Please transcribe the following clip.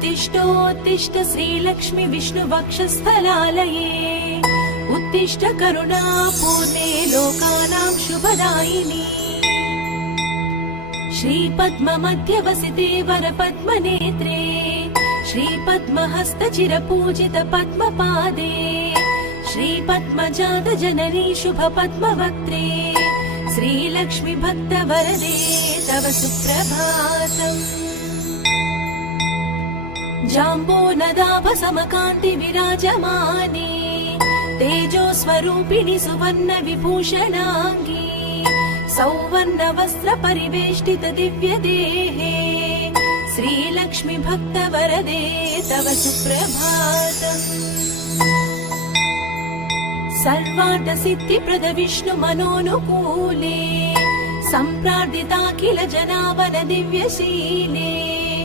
उत्तिष्ठोत्तिष्ठ श्रीलक्ष्मी विष्णुवक्षस्थलालये उत्तिष्ठ करुणापूर्णे लोकानां शुभदायिनी श्रीपद्ममध्यवसिते वरपद्मनेत्रे श्रीपद्महस्तचिरपूजित पद्मपादे श्रीपद्मजातजननी शुभपद्मवक्त्रे श्रीलक्ष्मी भक्तवरदे तव सुप्रभातम्। जाम्बोनदाभसमकान्ति विराजमाने तेजोस्वरूपिणि सुवर्ण विभूषणाङ्गी सौवर्ण वस्त्र परिवेष्टित दिव्य देहे श्रीलक्ष्मी भक्तवरदे तव सुप्रभातम्। सर्वार्थ सिद्धिप्रद विष्णु मनोनुकूले सम्प्रार्थिता किल जनावन दिव्यशीले